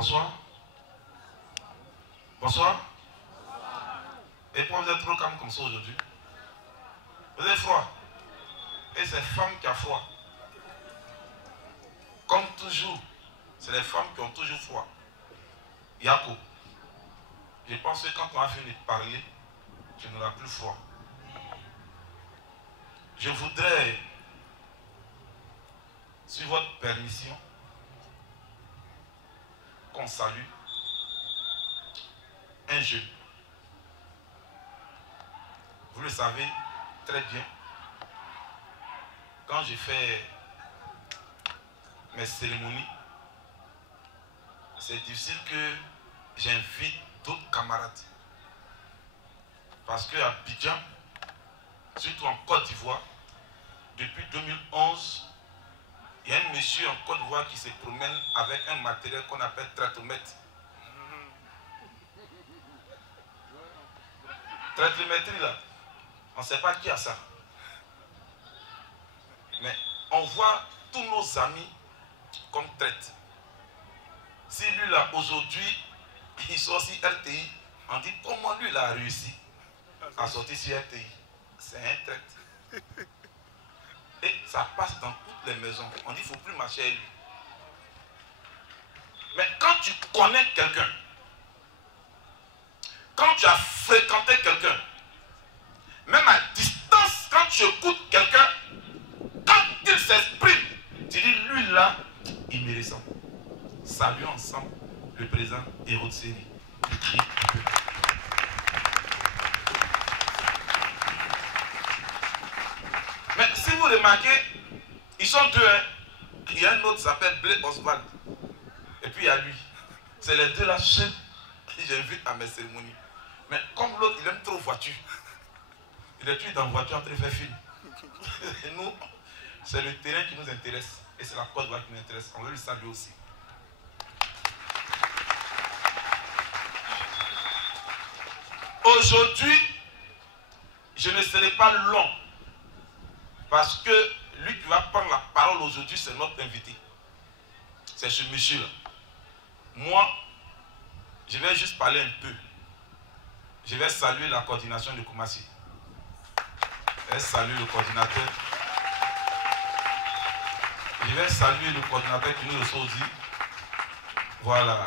Bonsoir. Bonsoir. Et pourquoi vous êtes trop calme comme ça aujourd'hui? Vous avez froid. Et c'est femme qui a froid. Comme toujours, c'est les femmes qui ont toujours froid. Yako, je pense que quand on a fini de parler, tu n'auras plus froid. Je voudrais, sur votre permission, qu'on salue un jeune. Vous le savez très bien, quand j'ai fait mes cérémonies, c'est difficile que j'invite d'autres camarades. Parce qu'à Abidjan, surtout en Côte d'Ivoire, depuis 2011, il y a un monsieur en Côte d'Ivoire qui se promène avec un matériel qu'on appelle traitomètre. Traitométrie là, on ne sait pas qui a ça. Mais on voit tous nos amis comme traite. Si lui là, aujourd'hui, il sort aussi RTI, on dit comment lui il a réussi à sortir sur RTI. C'est un traite. Et ça passe dans toutes les maisons. On dit qu'il ne faut plus marcher avec lui. Mais quand tu connais quelqu'un, quand tu as fréquenté quelqu'un, même à distance, quand tu écoutes quelqu'un, quand il s'exprime, tu dis lui là, il me ressemble. Saluons ensemble le président Héros de Série. Mais si vous remarquez, ils sont deux. Hein. Il y a un autre qui s'appelle Blé Oswald. Et puis il y a lui. C'est les deux là seuls que j'invite à mes cérémonies. Mais comme l'autre, il aime trop voiture. Il est toujours dans la voiture en train de faire film. Et nous, c'est le terrain qui nous intéresse. Et c'est la Côte d'Ivoire qui nous intéresse. On veut le saluer aussi. Aujourd'hui, je ne serai pas long. Parce que lui qui va prendre la parole aujourd'hui, c'est notre invité. C'est ce monsieur-là. Moi, je vais juste parler un peu. Je vais saluer la coordination de Koumassi. Je vais saluer le coordinateur. Je vais saluer le coordinateur qui nous a dit. Voilà.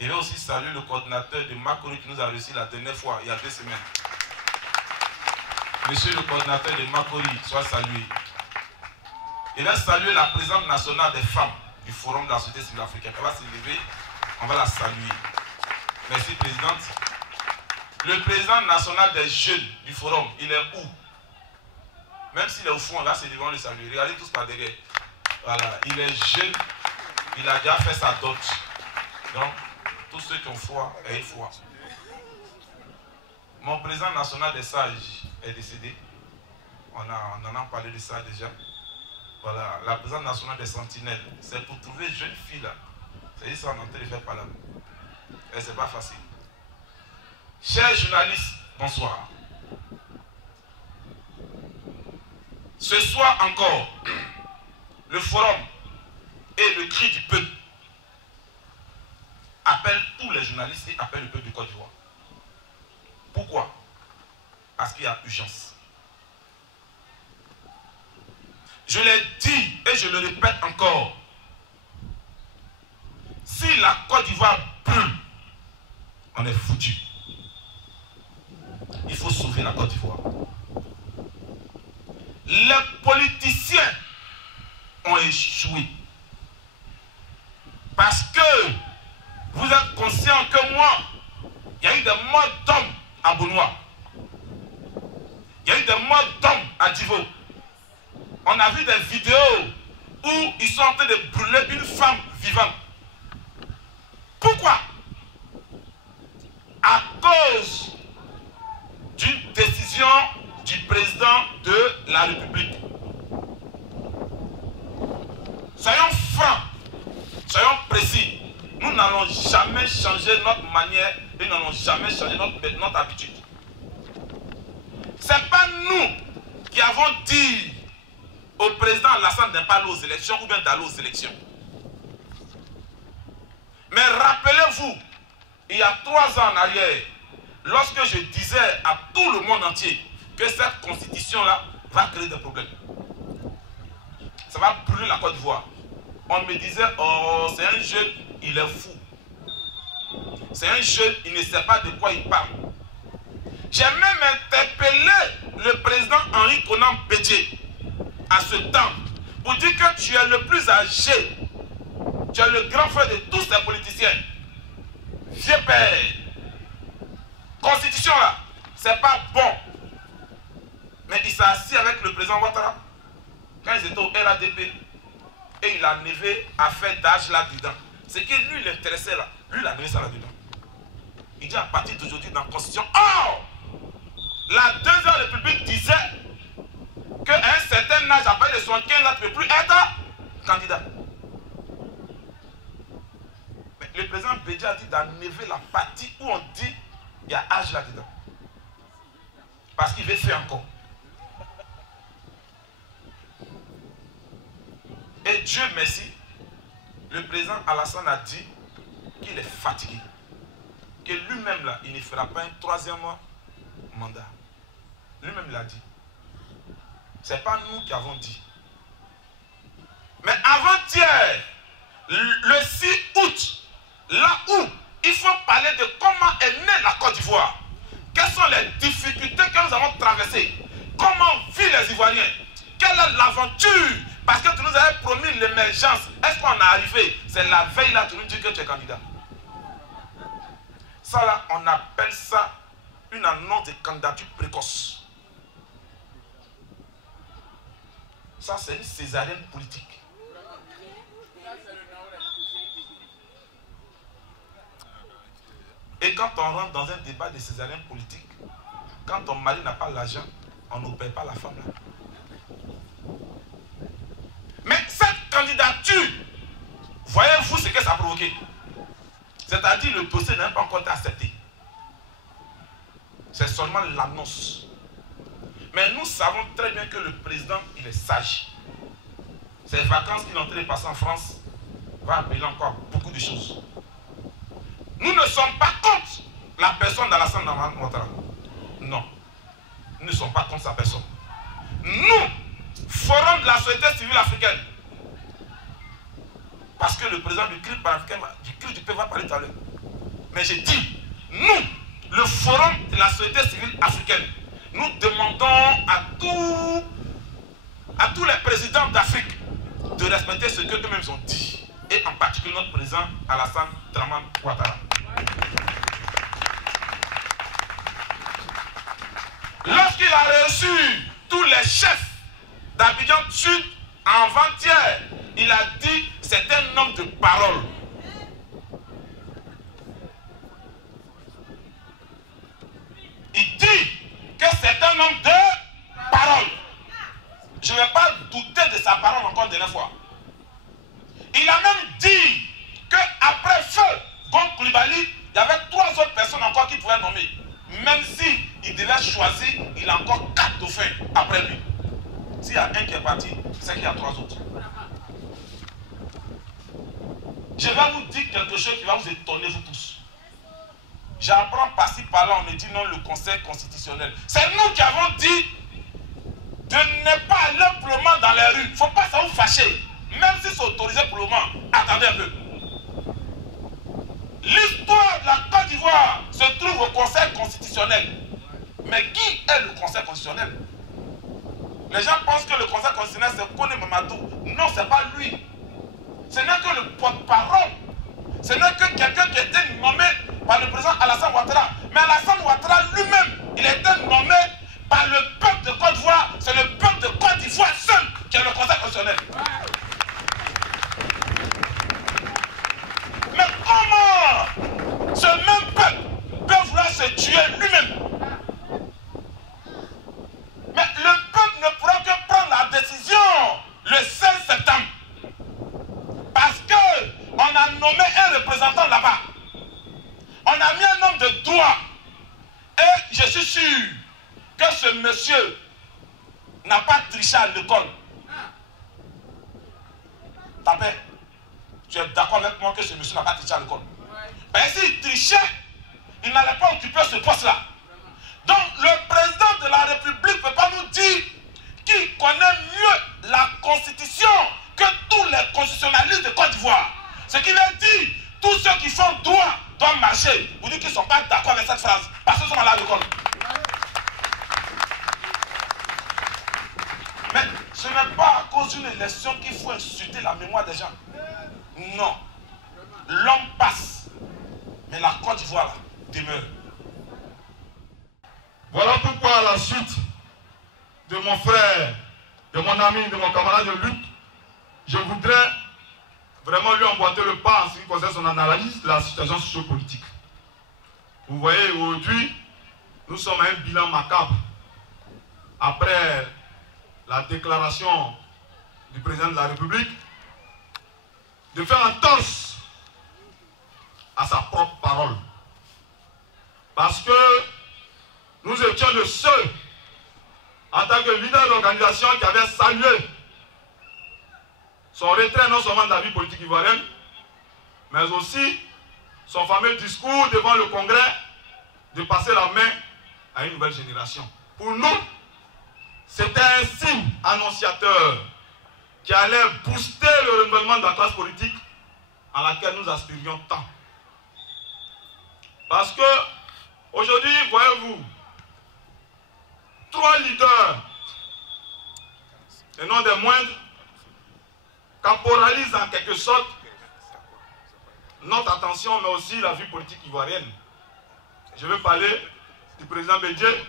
Je vais aussi saluer le coordinateur de Makori qui nous a reçu la dernière fois, il y a 2 semaines. Monsieur le coordinateur de Makori, soit salué. Je vais saluer la présidente nationale des femmes du Forum de la société civile africaine. Elle va se lever, on va la saluer. Merci, présidente. Le président national des jeunes du Forum, il est où? Même s'il est au fond, là, c'est devant le saluer. Regardez tous par derrière. Voilà, il est jeune, il a déjà fait sa dot. Donc, tous ceux qui ont foi, ayez foi. Mon président national des sages est décédé. On en a parlé de ça déjà. Voilà, la présidente nationale des sentinelles, c'est pour trouver une jeune fille là. C'est ça, on est en train de faire par là. Et c'est pas facile. Chers journalistes, bonsoir. Ce soir encore, le forum et le cri du peuple appellent tous les journalistes et appellent le peuple du Côte d'Ivoire. Pourquoi? Parce qu'il y a urgence. Je l'ai dit et je le répète encore. Si la Côte d'Ivoire brûle, on est foutu. Il faut sauver la Côte d'Ivoire. Les politiciens ont échoué. Parce que vous êtes conscient que moi, il y a eu des morts d'hommes à Bounois. Il y a eu des morts d'hommes à Divo. On a vu des vidéos où ils sont en train de brûler une femme vivante. Pourquoi? À cause d'une décision du président de la République. Soyons francs, soyons précis. Nous n'allons jamais changer notre manière et n'allons jamais changer notre habitude. Ce n'est pas nous qui avons dit au président Alassane de ne pas aller aux élections ou bien d'aller aux élections. Mais rappelez-vous, il y a 3 ans en arrière, lorsque je disais à tout le monde entier que cette constitution-là va créer des problèmes. Ça va brûler la Côte d'Ivoire. On me disait, oh, c'est un jeune, il est fou. C'est un jeune, il ne sait pas de quoi il parle. J'ai même interpellé le président Henri Konan Bédié à ce temps pour dire que tu es le plus âgé. Tu es le grand frère de tous ces politiciens. Vieux père. Constitution là, c'est pas bon. Mais il s'est assis avec le président Ouattara quand ils étaient au RADP et il a levé affaire d'âge là-dedans. C'est que lui l'intéressait là. Lui il a donné ça là-dedans. Il dit à partir d'aujourd'hui dans la Constitution, oh! La Deuxième République disait qu'à un certain âge, à partir de 75 ans, tu ne peux plus être candidat. Mais le président Bédié a dit d'enlever la partie où on dit il y a âge là-dedans. Parce qu'il veut faire encore. Et Dieu merci, le président Alassane a dit qu'il est fatigué. Que lui-même là, il ne fera pas un 3e mandat. Lui-même l'a dit. Ce n'est pas nous qui avons dit. Mais avant-hier, le 6 août, là où il faut parler de comment est née la Côte d'Ivoire, quelles sont les difficultés que nous avons traversées, comment vivent les Ivoiriens, quelle est l'aventure, parce que tu nous avais promis l'émergence. Est-ce qu'on est arrivé? C'est la veille là, tu nous dis que tu es candidat. Ça là, on appelle ça une annonce de candidature précoce. Ça, c'est une césarienne politique. Et quand on rentre dans un débat de césarienne politique, quand ton mari n'a pas l'argent, on n'opère pas la femme là. Mais cette candidature, voyez-vous ce que ça a provoqué? C'est-à-dire le dossier n'a pas encore été accepté. C'est seulement l'annonce. Mais nous savons très bien que le président, il est sage. Ces vacances qu'il est en train de passer en France va appeler encore beaucoup de choses. Nous ne sommes pas contre la personne d'Alassane Ouattara. Non. Nous ne sommes pas contre sa personne. Nous, Forum de la société civile africaine, parce que le président du CRI panafricain, du CRI du peuple va parler tout à l'heure. Mais j'ai dit, nous, le Forum de la société civile africaine, nous demandons à tous les présidents d'Afrique de respecter ce que eux-mêmes ont dit. Et en particulier notre président Alassane Dramane Ouattara. Lorsqu'il a reçu tous les chefs d'Abidjan Sud avant-hier, il a dit c'est un homme de parole. Il dit que c'est un homme de parole. Je ne vais pas douter de sa parole encore une dernière fois. Il a même dit qu'après feu Gon Coulibaly, il y avait 3 autres personnes encore qui pouvaient nommer. Même si il devait choisir, il a encore 4 dauphins après lui. S'il y a un qui est parti, c'est qu'il y a 3 autres. Je vais vous dire quelque chose qui va vous étonner vous tous. J'apprends par-ci par-là, on me dit non, le Conseil constitutionnel. C'est nous qui avons dit de ne pas aller pour le moment dans les rues. Il ne faut pas ça vous fâcher. Même si c'est autorisé pour le moment, attendez un peu. L'histoire de la Côte d'Ivoire se trouve au Conseil constitutionnel. Mais qui est le Conseil constitutionnel? Les gens pensent que le Conseil constitutionnel c'est Kone Mamadou. Non, ce n'est pas lui. Ce n'est que le porte-parole. Ce n'est que quelqu'un qui a été nommé par le président Alassane Ouattara. Mais Alassane Ouattara lui-même, il a été nommé par le peuple de Côte d'Ivoire. C'est le peuple de Côte d'Ivoire seul qui est le Conseil constitutionnel. Mais comment ce même peuple peut vouloir se tuer lui-même? Mais le peuple ne pourra que prendre la décision le 16 septembre. Parce qu'on a nommé un représentant là-bas. On a mis un homme de droit. Et je suis sûr que ce monsieur n'a pas triché à l'école. Ta paix. tu es d'accord avec moi que ce monsieur n'a pas triché à l'école? Ben s'il trichait, il n'allait pas occuper ce poste-là. Donc le président de la République ne peut pas nous dire qu'il connaît mieux la Constitution que tous les constitutionnalistes de Côte d'Ivoire. Ce qui veut dire, tous ceux qui font droit doivent marcher. Vous dites qu'ils ne sont pas d'accord avec cette phrase, parce qu'ils sont allés à l'école. Mais ce n'est pas à cause d'une élection qu'il faut insulter la mémoire des gens. Non. L'homme passe, mais la Côte d'Ivoire demeure. Voilà pourquoi à la suite de mon frère, de mon ami, de mon camarade de lutte, je voudrais vraiment lui emboîter le pas en ce qui concerne son analyse de la situation sociopolitique. Vous voyez, aujourd'hui, nous sommes à un bilan macabre. Après la déclaration du président de la République, de faire entorse à sa propre parole. Parce que nous étions le seul, en tant que leader d'organisation, qui avait salué son retrait non seulement de la vie politique ivoirienne, mais aussi son fameux discours devant le Congrès de passer la main à une nouvelle génération. Pour nous, c'était un signe annonciateur qui allait booster le renouvellement de la classe politique à laquelle nous aspirions tant. Parce que aujourd'hui, voyez-vous, 3 leaders, et non des moindres, caporalisent en quelque sorte notre attention, mais aussi la vie politique ivoirienne. Je veux parler du président Bédié,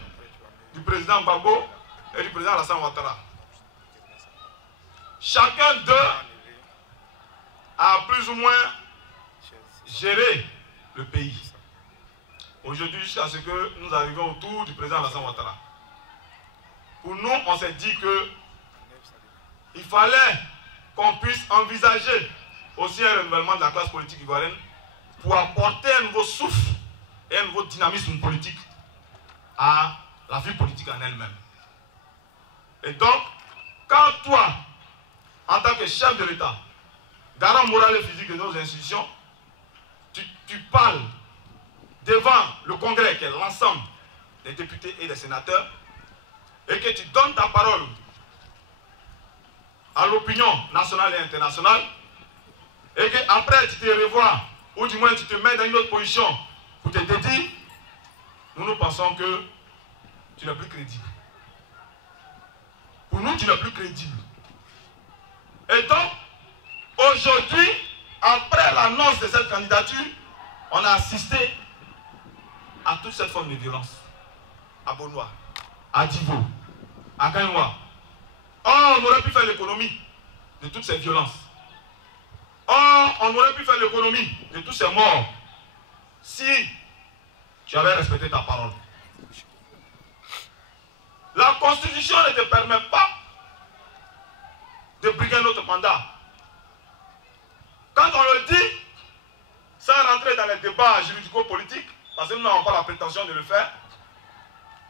du président Gbagbo et du président Alassane Ouattara. Chacun d'eux a plus ou moins géré le pays. Aujourd'hui, jusqu'à ce que nous arrivions autour du président Alassane Ouattara. Pour nous, on s'est dit qu'il fallait qu'on puisse envisager aussi un renouvellement de la classe politique ivoirienne pour apporter un nouveau souffle et un nouveau dynamisme politique à la vie politique en elle-même. Et donc, quand toi, en tant que chef de l'État, garant moral et physique de nos institutions, tu parles devant le Congrès, qui est l'ensemble des députés et des sénateurs, et que tu donnes ta parole à l'opinion nationale et internationale, et qu'après tu te revois, ou du moins tu te mets dans une autre position pour te dédier, nous pensons que tu n'es plus crédible. Pour nous, tu n'es plus crédible. Et donc, aujourd'hui, après l'annonce de cette candidature, on a assisté à toute cette forme de violence. À Bonois, à Divo, à Kanoua. Or, on aurait pu faire l'économie de toutes ces violences. Or, on aurait pu faire l'économie de tous ces morts si tu avais respecté ta parole. La Constitution ne te permet pas de briguer notre mandat. Quand on le dit, sans rentrer dans les débats juridico-politiques, parce que nous n'avons pas la prétention de le faire,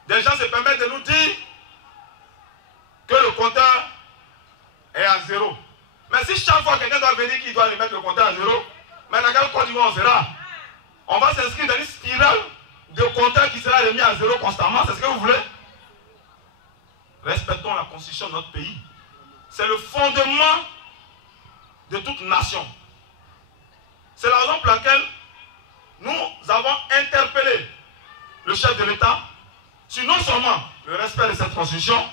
des gens se permettent de nous dire que le compteur est à 0. Mais si chaque fois quelqu'un doit venir qui doit remettre le compteur à 0, mais dans quel Côte d'Ivoire on sera? On va s'inscrire dans une spirale de compteur qui sera remis à 0 constamment. C'est ce que vous voulez? Respectons la constitution de notre pays. C'est le fondement de toute nation. C'est la raison pour laquelle nous avons interpellé le chef de l'État sur non seulement le respect de cette constitution,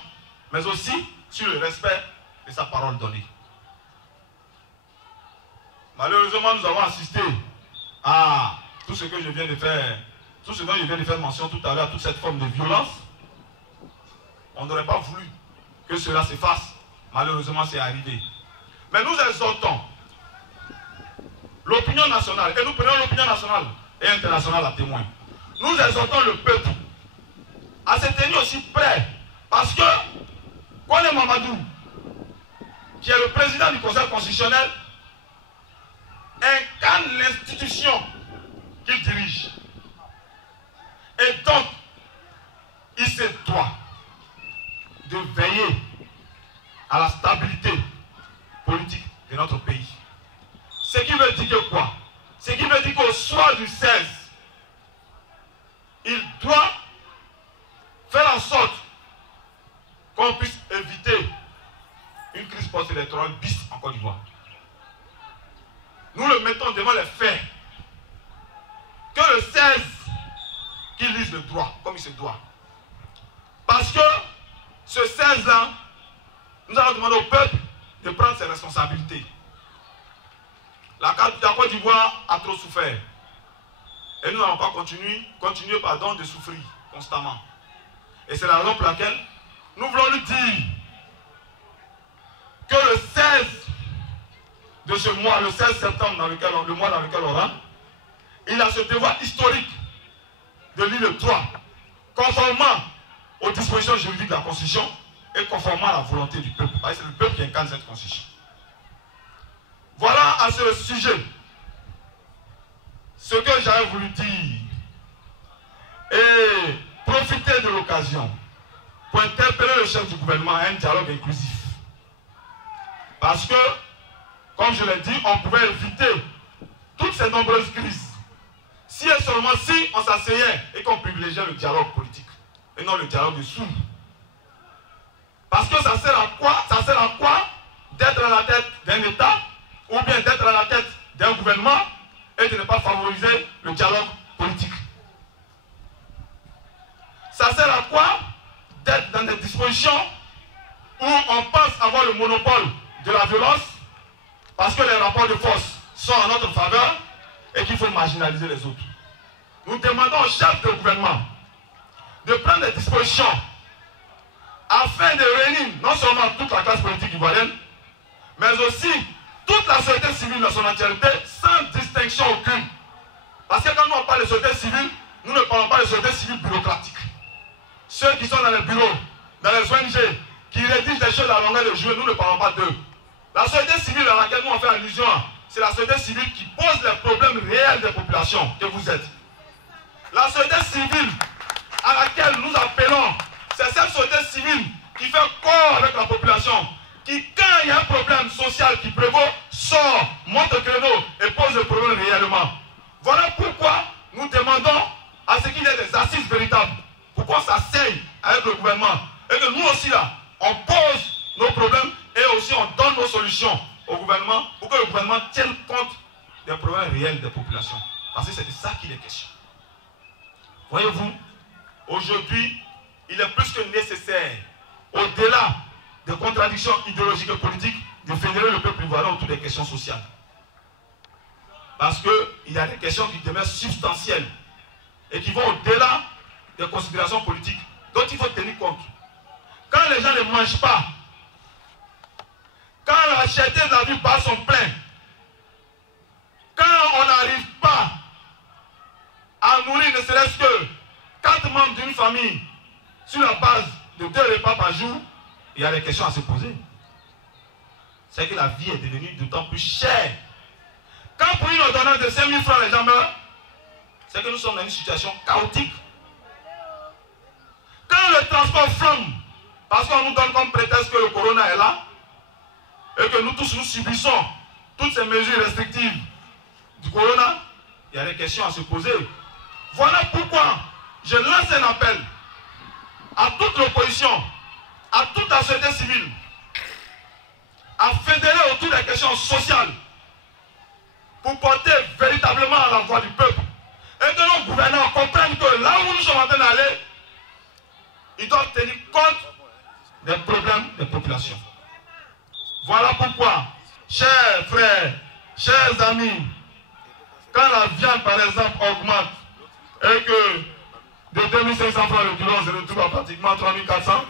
mais aussi sur le respect de sa parole donnée. Malheureusement, nous avons assisté à tout ce que je viens de faire, tout ce dont je viens de faire mention tout à l'heure, toute cette forme de violence. On n'aurait pas voulu que cela se fasse. Malheureusement, c'est arrivé. Mais nous exhortons l'opinion nationale, et nous prenons l'opinion nationale et internationale à témoin. Nous exhortons le peuple à se tenir aussi prêt, parce que Kone Mamadou, qui est le président du Conseil constitutionnel, incarne l'institution qu'il dirige. Et donc, il se doit de veiller à la stabilité politique de notre pays. Ce qui veut dire que quoi? Ce qui veut dire qu'au soir du 16, il doit faire en sorte qu'on puisse éviter une crise post-électorale bis en Côte d'Ivoire. Nous le mettons devant les faits. Que le 16, qu'il lise le droit comme il se doit. Parce que ce 16-là, nous allons demander au peuple de prendre ses responsabilités. La Côte d'Ivoire a trop souffert. Et nous n'allons pas continuer de souffrir constamment. Et c'est la raison pour laquelle nous voulons lui dire que le 16 de ce mois, le 16 septembre, le mois dans lequel on rentre, il a ce devoir historique de lire le droit, conformément aux dispositions juridiques de la Constitution et conformément à la volonté du peuple. Parce que c'est le peuple qui incarne cette Constitution. Voilà à ce sujet ce que j'avais voulu dire et profiter de l'occasion pour interpeller le chef du gouvernement à un dialogue inclusif. Parce que, comme je l'ai dit, on pouvait éviter toutes ces nombreuses crises si et seulement si on s'asseyait et qu'on privilégiait le dialogue politique et non le dialogue de sourds. Parce que ça sert à quoi? Ça sert à quoi d'être à la tête d'un État ou bien d'être à la tête d'un gouvernement et de ne pas favoriser le dialogue politique? Ça sert à quoi d'être dans des dispositions où on pense avoir le monopole de la violence parce que les rapports de force sont en notre faveur et qu'il faut marginaliser les autres? Nous demandons au chef de gouvernement de prendre des dispositions afin de réunir non seulement toute la classe politique ivoirienne, mais aussi toute la société civile dans son entièreté, sans distinction aucune. Parce que quand nous on parle de société civile, nous ne parlons pas de société civile bureaucratique. Ceux qui sont dans les bureaux, dans les ONG, qui rédigent des choses à longueur de journée, nous ne parlons pas d'eux. La société civile à laquelle nous on fait allusion, c'est la société civile qui pose les problèmes réels des populations que vous êtes. La société civile à laquelle nous appelons, c'est cette société civile qui fait corps avec la population, qui, quand il y a un problème social qui prévaut, sort, monte au créneau et pose le problème réellement. Voilà pourquoi nous demandons à ce qu'il y ait des assises véritables, pour qu'on s'asseye avec le gouvernement et que nous aussi là, on pose nos problèmes et aussi on donne nos solutions au gouvernement pour que le gouvernement tienne compte des problèmes réels des populations. Parce que c'est de ça qu'il est question. Voyez-vous, aujourd'hui, il est plus que nécessaire, au-delà des contradictions idéologiques et politiques, de fédérer le peuple ivoirien autour des questions sociales. Parce qu'il y a des questions qui demeurent substantielles et qui vont au-delà des considérations politiques dont il faut tenir compte. Quand les gens ne mangent pas, quand la cherté de la vie bat son plein, quand on n'arrive pas à nourrir ne serait-ce que 4 membres d'une famille sur la base de 2 repas par jour, il y a des questions à se poser. C'est que la vie est devenue d'autant plus chère. Quand pour une ordonnance de 5 000 francs les gens meurent, c'est que nous sommes dans une situation chaotique. Quand le transport flambe, parce qu'on nous donne comme prétexte que le corona est là, et que nous tous nous subissons toutes ces mesures restrictives du corona, il y a des questions à se poser. Voilà pourquoi je lance un appel à toute l'opposition, à toute la société civile, à fédérer autour des questions sociales pour porter véritablement à la voix du peuple. Et que nos gouvernants comprennent que là où nous sommes en train d'aller, ils doivent tenir compte des problèmes des populations. Voilà pourquoi, chers frères, chers amis, quand la viande par exemple augmente et que de 2500 francs le kilo on se retrouve à pratiquement 3400,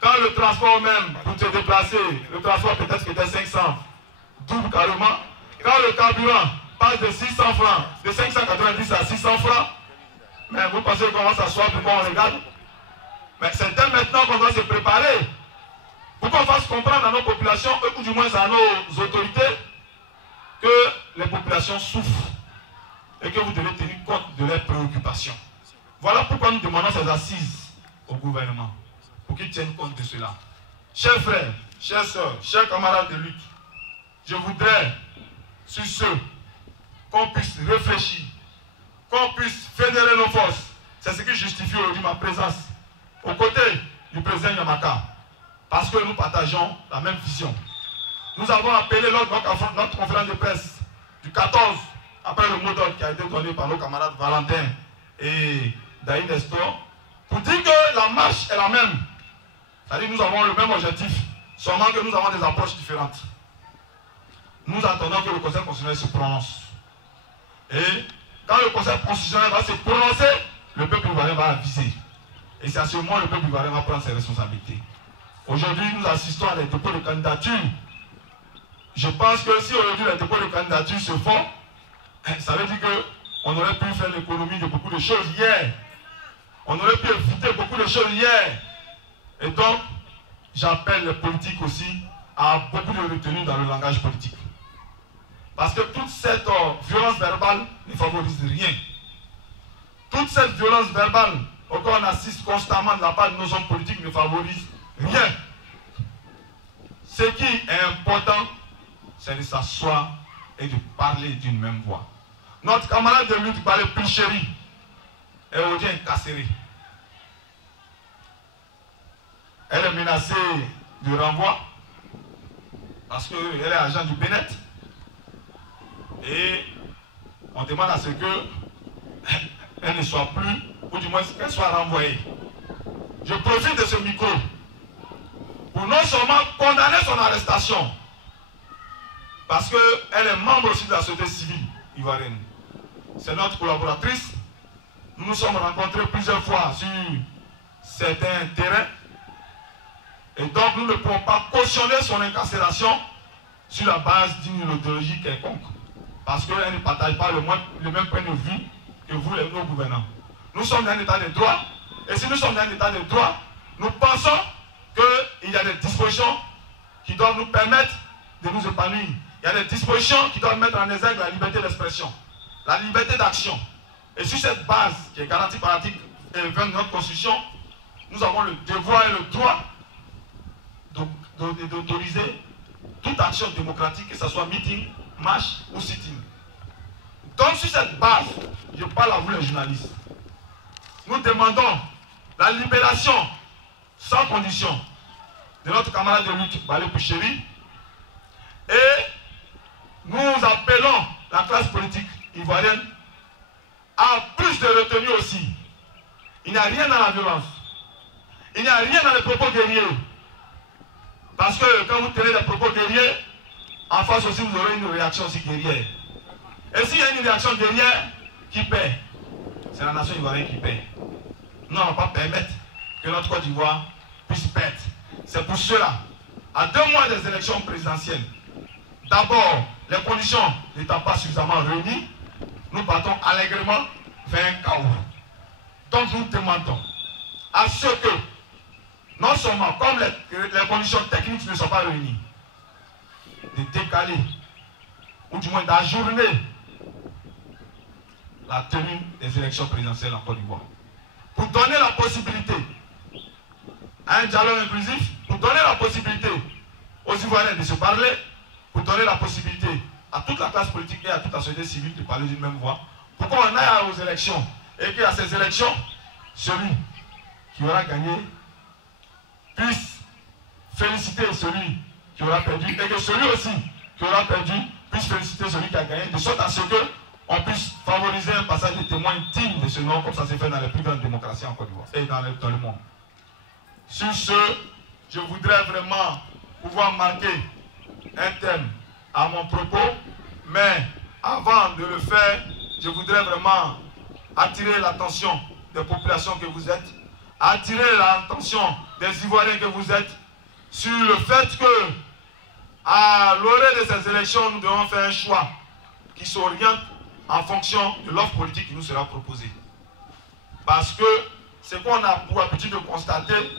quand le transport même pour te déplacer, le transport peut-être que était 500, double carrément, quand le carburant passe de 600 francs, de 590 à 600 francs, mais vous pensez qu'on va s'asseoir pour qu'on regarde? Mais c'est dès maintenant qu'on doit se préparer pour qu'on fasse comprendre à nos populations, ou du moins à nos autorités, que les populations souffrent et que vous devez tenir compte de leurs préoccupations. Voilà pourquoi nous demandons ces assises au gouvernement, pour qu'ils tiennent compte de cela. Chers frères, chères sœurs, chers camarades de lutte, je voudrais, sur ce, qu'on puisse réfléchir, qu'on puisse fédérer nos forces. C'est ce qui justifie aujourd'hui ma présence aux côtés du président Yamaka. Parce que nous partageons la même vision. Nous avons appelé lors de notre conférence de presse du 14, après le mot d'ordre qui a été donné par nos camarades Valentin et Daïd Nestor, pour dire que la marche est la même. C'est-à-dire que nous avons le même objectif, seulement que nous avons des approches différentes. Nous attendons que le Conseil constitutionnel se prononce. Et quand le Conseil constitutionnel va se prononcer, le peuple ivoirien va aviser. Et c'est à ce moment que le peuple ivoirien va prendre ses responsabilités. Aujourd'hui, nous assistons à des dépôts de candidature. Je pense que si aujourd'hui les dépôts de candidature se font, ça veut dire qu'on aurait pu faire l'économie de beaucoup de choses hier. On aurait pu éviter beaucoup de choses hier. Et donc, j'appelle les politiques aussi à beaucoup de retenue dans le langage politique. Parce que toute cette violence verbale ne favorise rien. Toute cette violence verbale auquel on assiste constamment de la part de nos hommes politiques ne favorise rien. Ce qui est important, c'est de s'asseoir et de parler d'une même voix. Notre camarade de lutte, Balé Picheri, est aujourd'hui incarcérée. Elle est menacée de renvoi parce qu'elle est agent du Bénet. Et on demande à ce qu'elle ne soit plus, ou du moins qu'elle soit renvoyée. Je profite de ce micro pour non seulement condamner son arrestation, parce qu'elle est membre aussi de la société civile ivoirienne. C'est notre collaboratrice. Nous nous sommes rencontrés plusieurs fois sur certains terrains. Et donc nous ne pouvons pas cautionner son incarcération sur la base d'une idéologie quelconque. Parce qu'elle ne partage pas le même point de vue que vous, nos gouvernants. Nous sommes dans un état de droit. Et si nous sommes dans un état de droit, nous pensons qu'il y a des dispositions qui doivent nous permettre de nous épanouir. Il y a des dispositions qui doivent mettre en exergue la liberté d'expression, la liberté d'action. Et sur cette base qui est garantie par l'article 20 de notre Constitution, nous avons le devoir et le droit d'autoriser toute action démocratique, que ce soit meeting, marche ou sitting. Donc sur cette base, je parle à vous les journalistes. Nous demandons la libération sans condition de notre camarade de lutte, Balé Picheri, et nous appelons la classe politique ivoirienne à plus de retenue aussi. Il n'y a rien dans la violence. Il n'y a rien dans les propos guerriers. Parce que quand vous tenez des propos guerriers, en face aussi vous aurez une réaction aussi guerrière. Et s'il y a une réaction guerrière, qui paie? C'est la nation ivoirienne qui paie. Nous n'allons pas permettre que notre Côte d'Ivoire puisse perdre. C'est pour cela, à 2 mois des élections présidentielles, d'abord, les conditions n'étant pas suffisamment réunies, nous partons allègrement vers un chaos. Donc nous demandons à ce que, non seulement comme les conditions techniques ne sont pas réunies, de décaler, ou du moins d'ajourner la tenue des élections présidentielles en Côte d'Ivoire. Pour donner la possibilité à un dialogue inclusif, pour donner la possibilité aux Ivoiriens de se parler, pour donner la possibilité à toute la classe politique et à toute la société civile de parler d'une même voix, pour qu'on aille aux élections et qu'à ces élections, celui qui aura gagné puisse féliciter celui qui aura perdu et que celui aussi qui aura perdu puisse féliciter celui qui a gagné, de sorte à ce qu'on puisse favoriser un passage de témoins digne de ce nom, comme ça s'est fait dans les plus grandes démocraties en Côte d'Ivoire et dans le monde. Sur ce, je voudrais vraiment pouvoir marquer un thème à mon propos, mais avant de le faire, je voudrais vraiment attirer l'attention des populations que vous êtes, attirer l'attention des Ivoiriens que vous êtes sur le fait que à l'orée de ces élections, nous devons faire un choix qui s'oriente en fonction de l'offre politique qui nous sera proposée. Parce que ce qu'on a pour habitude de constater,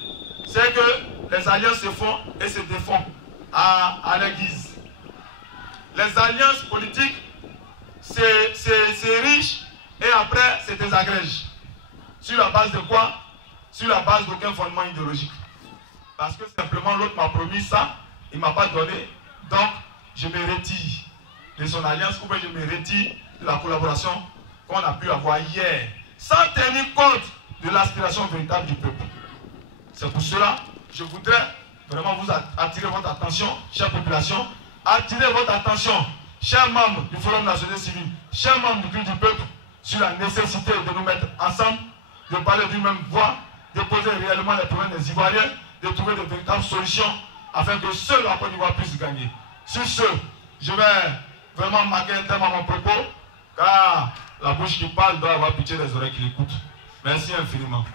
c'est que les alliances se font et se défont à leur guise. Les alliances politiques, c'est riche et après c'est désagrège. Sur la base de quoi? Sur la base d'aucun fondement idéologique. Parce que simplement l'autre m'a promis ça, il ne m'a pas donné. Donc je me retire de son alliance, ou bien je me retire de la collaboration qu'on a pu avoir hier, sans tenir compte de l'aspiration véritable du peuple. C'est pour cela que je voudrais vraiment vous attirer votre attention, chère population, attirer votre attention, chers membres du Forum national civil, chers membres du culte du peuple, sur la nécessité de nous mettre ensemble, de parler d'une même voix, de poser réellement les problèmes des Ivoiriens, de trouver de véritables solutions afin que seul la Côte d'Ivoire puisse gagner. Sur ce, je vais vraiment marquer un terme à mon propos, car la bouche qui parle doit avoir pitié des oreilles qui l'écoutent. Merci infiniment.